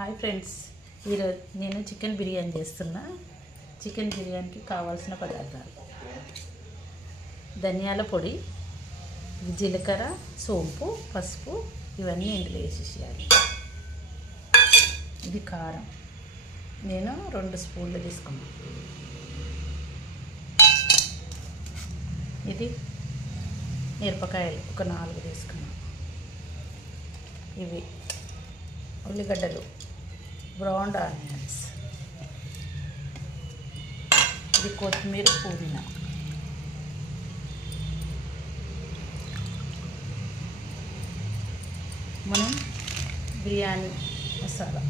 Hi friends, ఈరోజు నేను chicken biryani చేస్తున్నా. చికెన్ బిర్యానీకి కావాల్సిన పదార్థాలు: ధనియాల పొడి, జీలకర్ర, సోంపు, పసుపు, ఇవన్నీ ఇందులో వేసేసేయాలి. ఇది కారం, నేను 2 స్పూన్లు తీసుకున్నాను. ఇది మిరపకాయలు ఒక 4 తీసుకున్నాను. ఇవి ఉల్లిగడ్డలు, బ్రౌన్ ఆనియన్స్, ఇది కొత్తిమీర, పుదీనా, మనం బిర్యానీ మసాలా,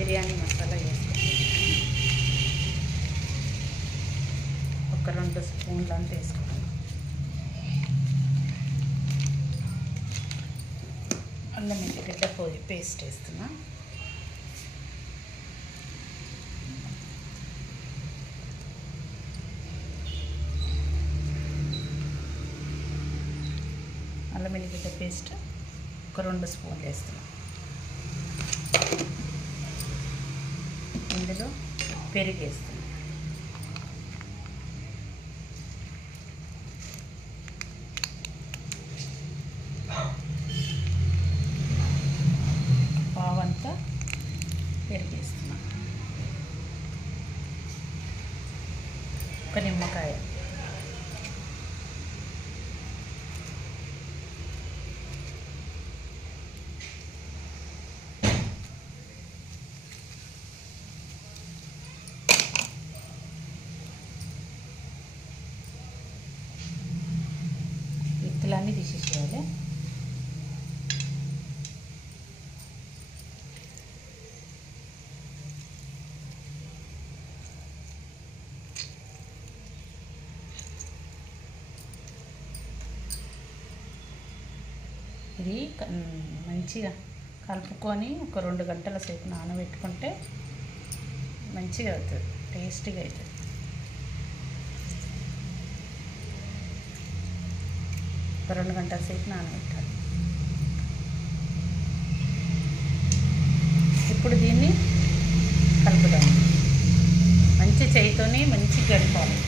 బిర్యానీ మసాలా వేసుకుంటాం. ఒక 2 స్పూన్లు అంతా వేసుకుంటాం. అల్లం ఎల్లిగడ్డ పేస్ట్ వేస్తున్నా. అల్లం ఎల్లిగడ్డ పేస్ట్ ఒక 2 స్పూన్లు వేస్తున్నా. ఇందులో పెరుగు వేస్తున్నాం. పావంతా పెరుగు వేస్తున్నాం. ఒక నిమ్మకాయ, ఇత్తలన్నీ తీసేసేయాలి. ఇది మంచిగా కలుపుకొని ఒక 2 గంటల సేపు నానబెట్టుకుంటే మంచిగా అవుతుంది, టేస్టీగా అవుతుంది. ఒక 2 గంటల సేపు నానబెట్టాలి. ఇప్పుడు దీన్ని కలుపుదాం. మంచి చేయితోని మంచిగా కలపాలి.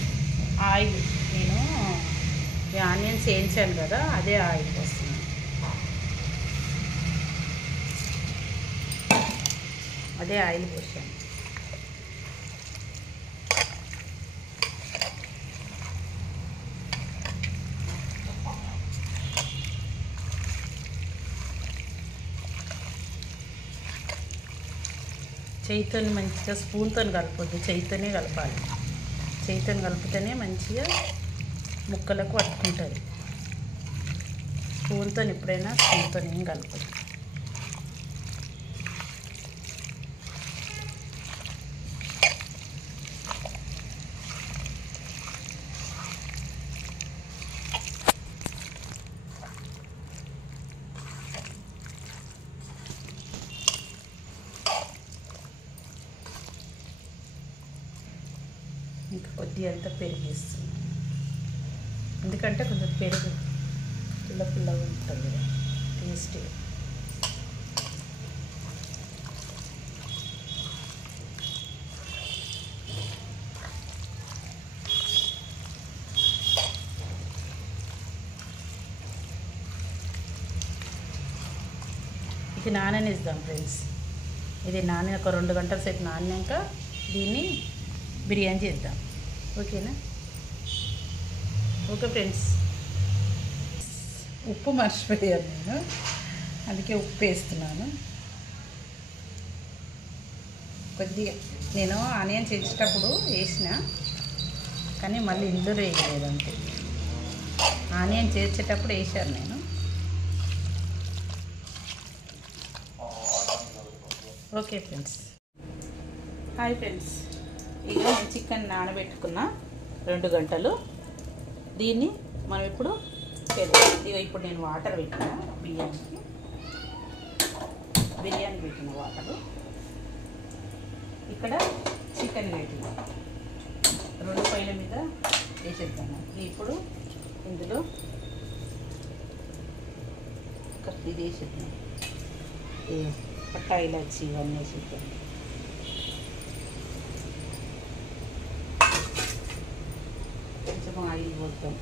ఆయిల్, నేను ఈ ఆనియన్స్ వేయించాను కదా, అదే ఆయిల్ పోస్తున్నాను. అదే ఆయిల్ పోసాను. చేయితోని మంచిగా స్పూన్తో కలపొద్దు, చేయితోనే కలపాలి. చేయితో కలిపితేనే మంచిగా ముక్కలకు పట్టుకుంటుంది. స్పూన్తో ఎప్పుడైనా స్పూన్తో ఏం కలపదు. ఇంకా కొద్దిగా అంతా పెరుగు వేస్తుంది, ఎందుకంటే కొంచెం పెరుగు పుల్ల పుల్లగా ఉంటుంది కదా, టేస్టీ. ఇది నాననిద్దాం ఫ్రెండ్స్. ఇది ఒక 2 గంటల సేపు నానాక దీన్ని బిర్యానీ చేద్దాం. ఓకేనా? ఓకే ఫ్రెండ్స్, ఉప్పు మర్చిపోయాను నేను, అందుకే ఉప్పు వేస్తున్నాను కొద్దిగా. నేను ఆనియన్ చేసేటప్పుడు వేసిన, కానీ మళ్ళీ ఇందులో వేయలేదు అంతే. ఆనియన్ చేసేటప్పుడు వేసాను నేను. Okay friends. హాయ్ ఫ్రెండ్స్, ఇక నేను చికెన్ నానబెట్టుకున్నా 2 గంటలు. దీన్ని మనం ఇప్పుడు చేద్దాం. ఇక ఇప్పుడు నేను వాటర్ పెట్టినా బియ్యానికి. బిర్యానీ పెట్టిన వాటరు, ఇక్కడ చికెన్ పెట్టిన 2 పొయ్యిల మీద వేసేద్దాము. ఇప్పుడు ఇందులో ఇది వేసేద్దాం, పట్టా ఇలాచి ఇవన్నీ వేసేద్దాం. కొంచెం ఆయిల్ పోద్దాం,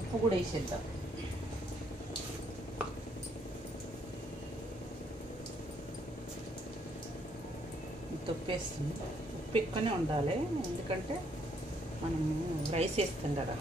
ఉప్పు కూడా వేసేద్దాం. ఉప్పేస్తుంది, ఉప్పు ఎక్కువనే ఉండాలి ఎందుకంటే మనము రైస్ వేస్తాం కదా.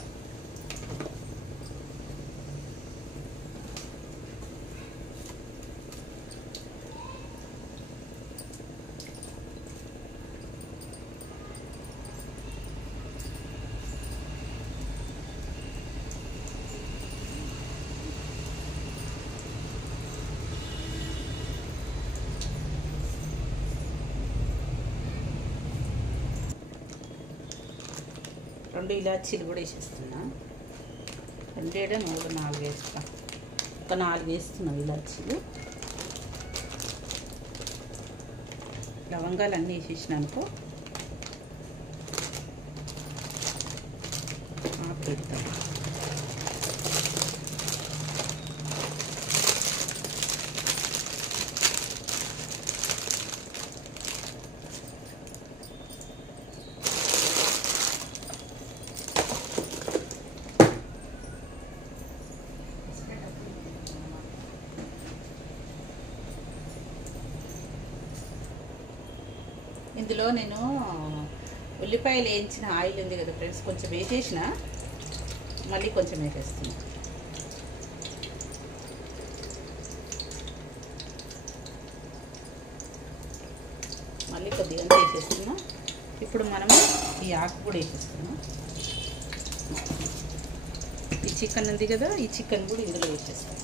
రెండు ఇలాచీలు కూడా వేసేస్తున్నా, 2 3 4 వేస్తా. ఒక 4 వేస్తున్నాం ఇలాచీలు. లవంగాలు అన్నీ వేసేసినానుకో పెడతాం. ఇందులో నేను ఉల్లిపాయలు వేయించిన ఆయిల్ ఉంది కదా ఫ్రెండ్స్, కొంచెం వేసేసిన, మళ్ళీ కొంచెం వేసేస్తున్నా. మళ్ళీ కొద్దిగా వేసేస్తున్నా. ఇప్పుడు మనము ఈ ఆకు కూడా వేసేస్తున్నాం. ఈ చికెన్ ఉంది కదా, ఈ చికెన్ కూడా ఇందులో వేసేస్తాం.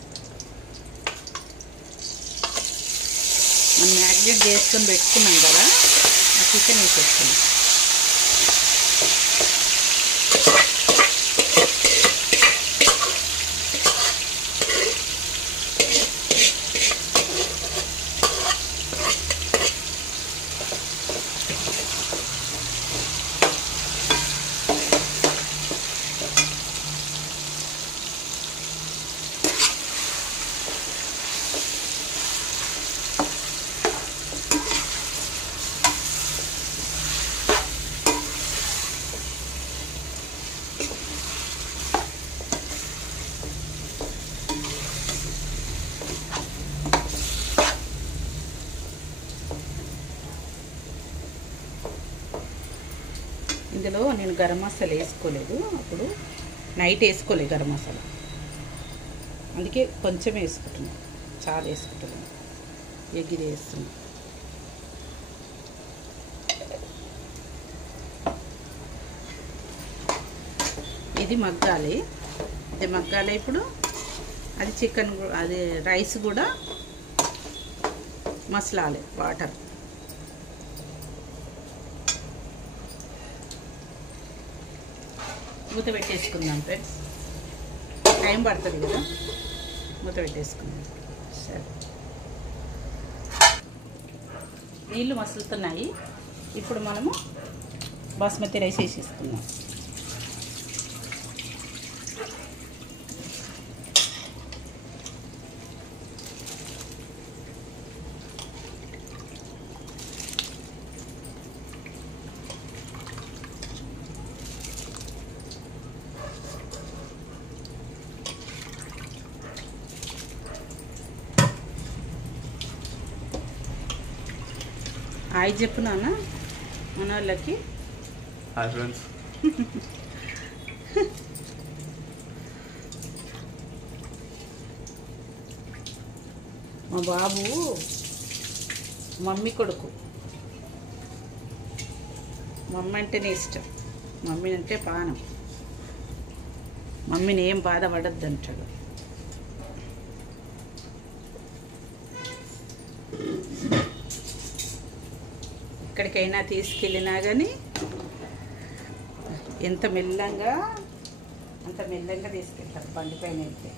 మనం మ్యారినేట్ చేసుకొని పెట్టుకున్నాం కదా, ఆ చికెన్ వేసేస్తున్నాం. ఇందులో నేను గరం మసాలా వేసుకోలేదు, అప్పుడు నైట్ వేసుకోలేదు గరం మసాలా, అందుకే కొంచెం వేసుకుంటున్నాను, చాలా వేసుకుంటున్నాను. ఎగిరి వేస్తున్నాను. ఇది మగ్గాలి, ఇది మగ్గాలి. ఇప్పుడు అది చికెన్, అది రైస్ కూడా మసలాలి. వాటర్ మూత పెట్టేసుకుందాం ఫ్రెండ్స్, టైం పడుతుంది కదా, మూత పెట్టేసుకుందాం. సరే, నీళ్ళు మసులుతున్నాయి. ఇప్పుడు మనము బాస్మతి రైస్ వేసేసుకుందాం. హాయ్ చెప్పు నాన్న మన వాళ్ళకి. Hi friends. మా బాబు మమ్మీ కొడుకు, మమ్మీ అంటేనే ఇష్టం, మమ్మీ అంటే పానం, మమ్మీని ఏం బాధపడద్దు అంటాడు. ఎక్కడికైనా తీసుకెళ్ళినా కానీ ఎంత మెల్లంగా అంత మెల్లంగా తీసుకెళ్తారు బండి పైన అయితే.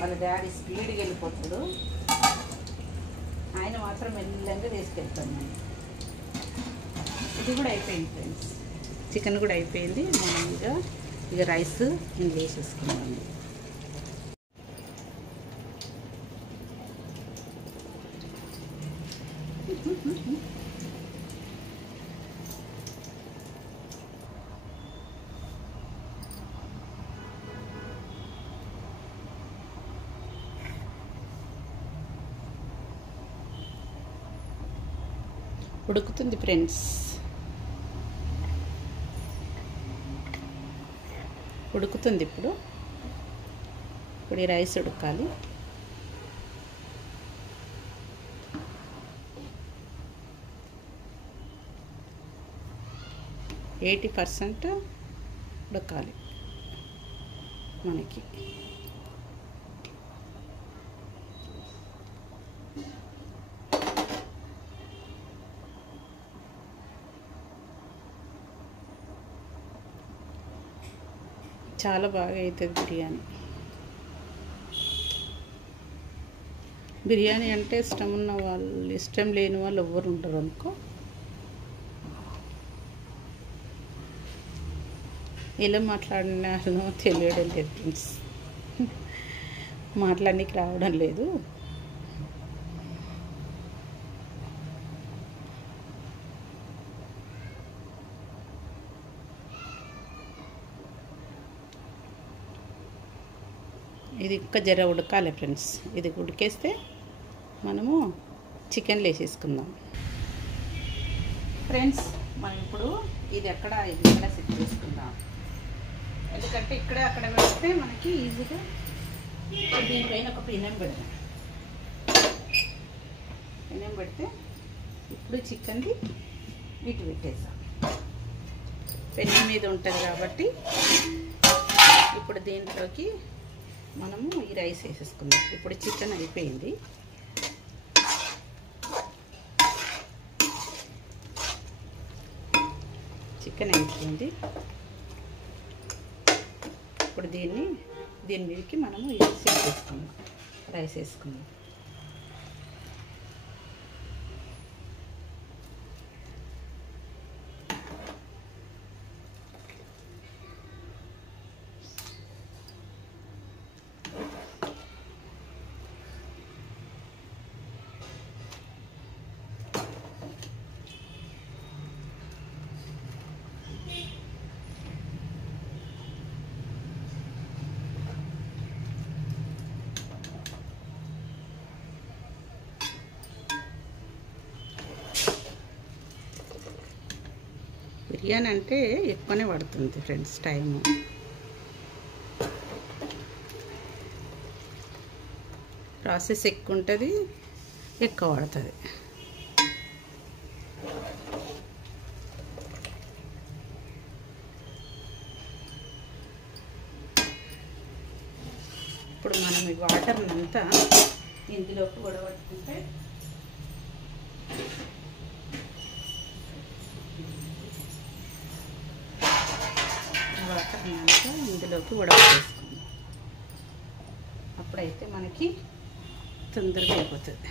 వాళ్ళ డాడీ స్పీడ్గా వెళ్ళిపోతాడు, ఆయన మాత్రం మెల్లగా తీసుకెళ్తాను నేను. ఇది కూడా అయిపోయింది ఫ్రెండ్స్, చికెన్ కూడా అయిపోయింది. మామూలుగా ఇక రైస్ నేను వేసేసుకున్నాను. ఉడుకుతుంది ఫ్రెండ్స్, ఉడుకుతుంది. ఇప్పుడు ఈ రైస్ ఉడకాలి. ఎయిటీ 80% ఉడకాలి మనకి. చాలా బాగా అవుతుంది బిర్యానీ. బిర్యానీ అంటే ఇష్టం ఉన్న వాళ్ళు, ఇష్టం లేని వాళ్ళు ఎవ్వరు ఉంటారు అనుకో. ఎలా మాట్లాడినానో తెలియడం లేదు ఫ్రెండ్స్, మాట్లాడడానికి రావడం లేదు. ఇది ఇంకా జర ఉడకాలి ఫ్రెండ్స్. ఇది ఉడికేస్తే మనము చికెన్ వేసేసుకుందాం ఫ్రెండ్స్. మనం ఇప్పుడు ఇది ఎక్కడ సెట్ చేసుకుందాం, ఎందుకంటే ఇక్కడ అక్కడ పెడితే మనకి ఈజీగా. దీనిపైన ఒక పెనం పెడదాం. పెనం పెడితే ఇప్పుడు చికెన్ది ఇటు పెట్టేసాం. పెనం మీద ఉంటుంది కాబట్టి ఇప్పుడు దీంట్లోకి మనము ఈ రైస్ వేసేసుకుందాం. ఇప్పుడు చికెన్ అయిపోయింది. చికెన్ అయిపోయింది. ఇప్పుడు దీని మీదకి మనము సెట్ చేసుకుందాం, రైస్ వేసుకుందాం. బిర్యానీ అంటే ఎక్కువనే పడుతుంది ఫ్రెండ్స్ టైము. ప్రాసెస్ ఎక్కువ ఉంటుంది, ఎక్కువ పడుతుంది. ఇప్పుడు మనం ఈ వాటర్ అంతా ఇందులోకి వడబట్టుకుంటే వాటర్ అంతా ఇందులోకి వడబట్టేసుకుందాం. అప్పుడైతే మనకి తొందరగా అయిపోతుంది.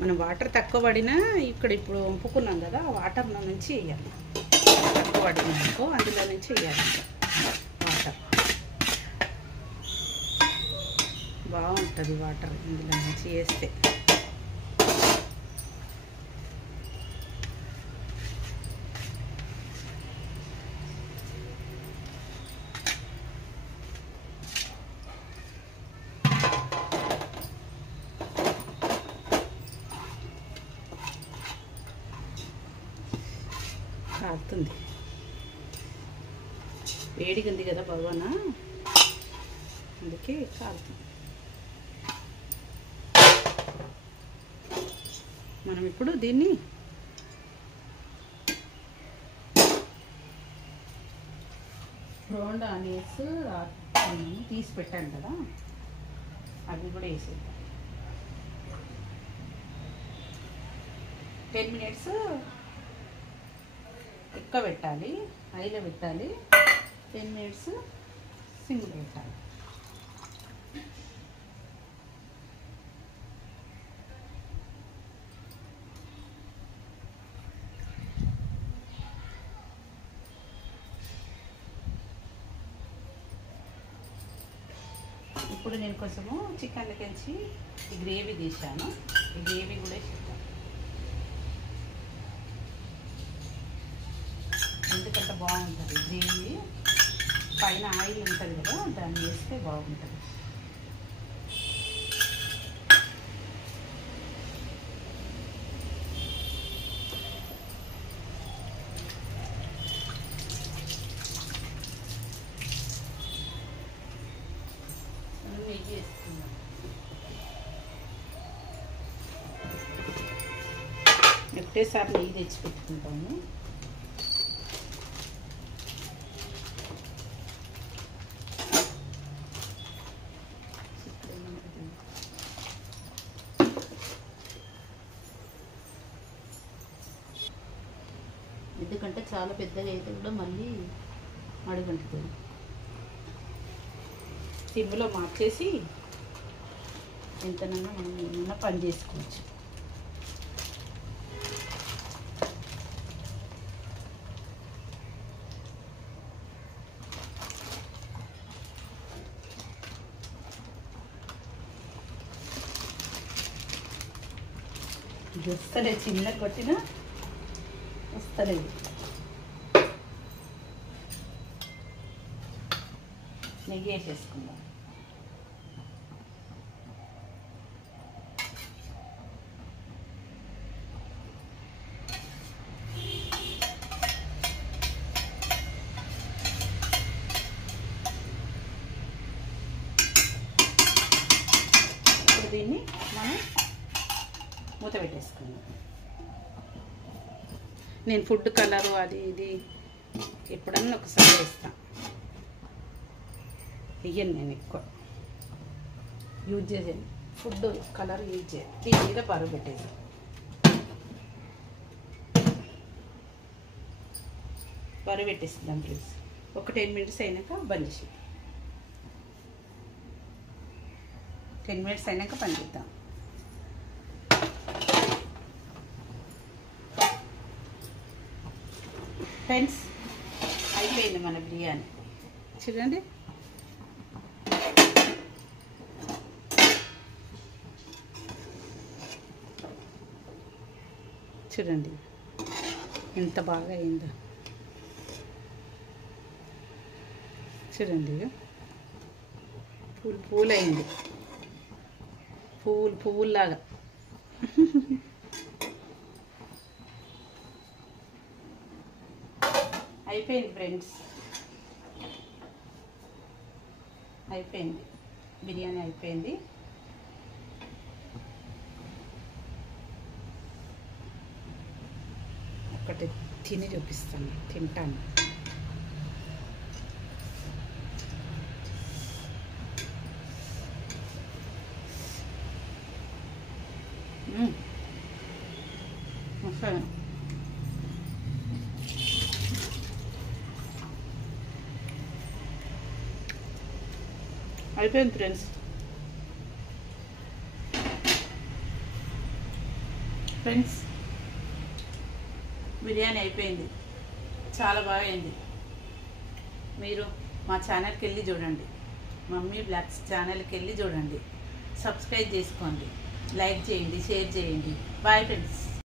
మనం వాటర్ తక్కువ పడినా ఇక్కడ ఇప్పుడు వంపుకున్నాం కదా, ఆ వాటర్ నుంచి వేయాలి. తక్కువ పడినాకో అందులో నుంచి వేయాలి వాటర్. బాగుంటుంది వాటర్ ఇందులో నుంచి వేస్తే. కాలుతుంది, వేడిగా ఉంది కదా భగవాన, అందుకే కాలుతుంది. మనం ఇప్పుడు దీన్ని బ్రౌన్ ఆనియన్స్ తీసి పెట్టాను కదా, అవి కూడా వేసేద్దాం. 10 minutes ఎక్కువ పెట్టాలి, హైలో పెట్టాలి. 10 minutes సిమ్లో పెట్టాలి. ఇప్పుడు నేను కొంచెము చికెన్లకించి ఈ గ్రేవీ తీసాను, ఈ గ్రేవీ కూడా వేసేద్దాం. ఎందుకంటే బాగుంటుంది గ్రేవీ, పైన ఆయిల్ ఉంటుంది కదా, దాన్ని వేస్తే బాగుంటుంది. నెయ్యి వేసుకుందాం. ఒకటేసారి నెయ్యి తెచ్చి పెట్టుకుంటాము. ఎందుకంటే చాలా పెద్దగా అయితే కూడా మళ్ళీ అడుగంటుతుంది. సిమ్లో మార్చేసి ఎంతనన్నా మనం ఏమన్నా పని చేసుకోవచ్చు. ఇది వస్తలే, చిన్న కొట్టినా వస్తలేదు. నెయ్యి వేసేసుకుందాం. ఇప్పుడు దీన్ని మనం మూత పెట్టేసుకుందాం. నేను ఫుడ్ కలరు అది ఇది ఎప్పుడన్నా ఒకసారి వేస్తాను, వెయ్యను. నేను ఎక్కువ యూజ్ చేసాను ఫుడ్ కలర్ యూజ్ చేయాలి. దీని మీద బరువు పెట్టేసి బరువు పెట్టేస్తుందాం ప్లీజ్. ఒక 10 minutes అయినాక బంద్ చేసి 10 minutes అయినాక పని చేద్దాం. ఫ్రెండ్స్, అయిపోయింది మన బిర్యానీ. చూడండి, చూడండి ఎంత బాగా అయిందో. చూడండి, పూలు అయింది, పువ్వులాగా. అయిపోయింది ఫ్రెండ్స్, అయిపోయింది బిర్యానీ అయిపోయింది. ఒకటి తిని చూపిస్తాను, తింటాను. అయిపోయింది ఫ్రెండ్స్, బిర్యానీ అయిపోయింది. చాలా బాగా అయింది. మీరు మా ఛానల్కి వెళ్ళి చూడండి, మమ్మీ బ్లాగ్స్ ఛానల్కి వెళ్ళి చూడండి, సబ్స్క్రైబ్ చేసుకోండి, లైక్ చేయండి, షేర్ చేయండి. Bye friends.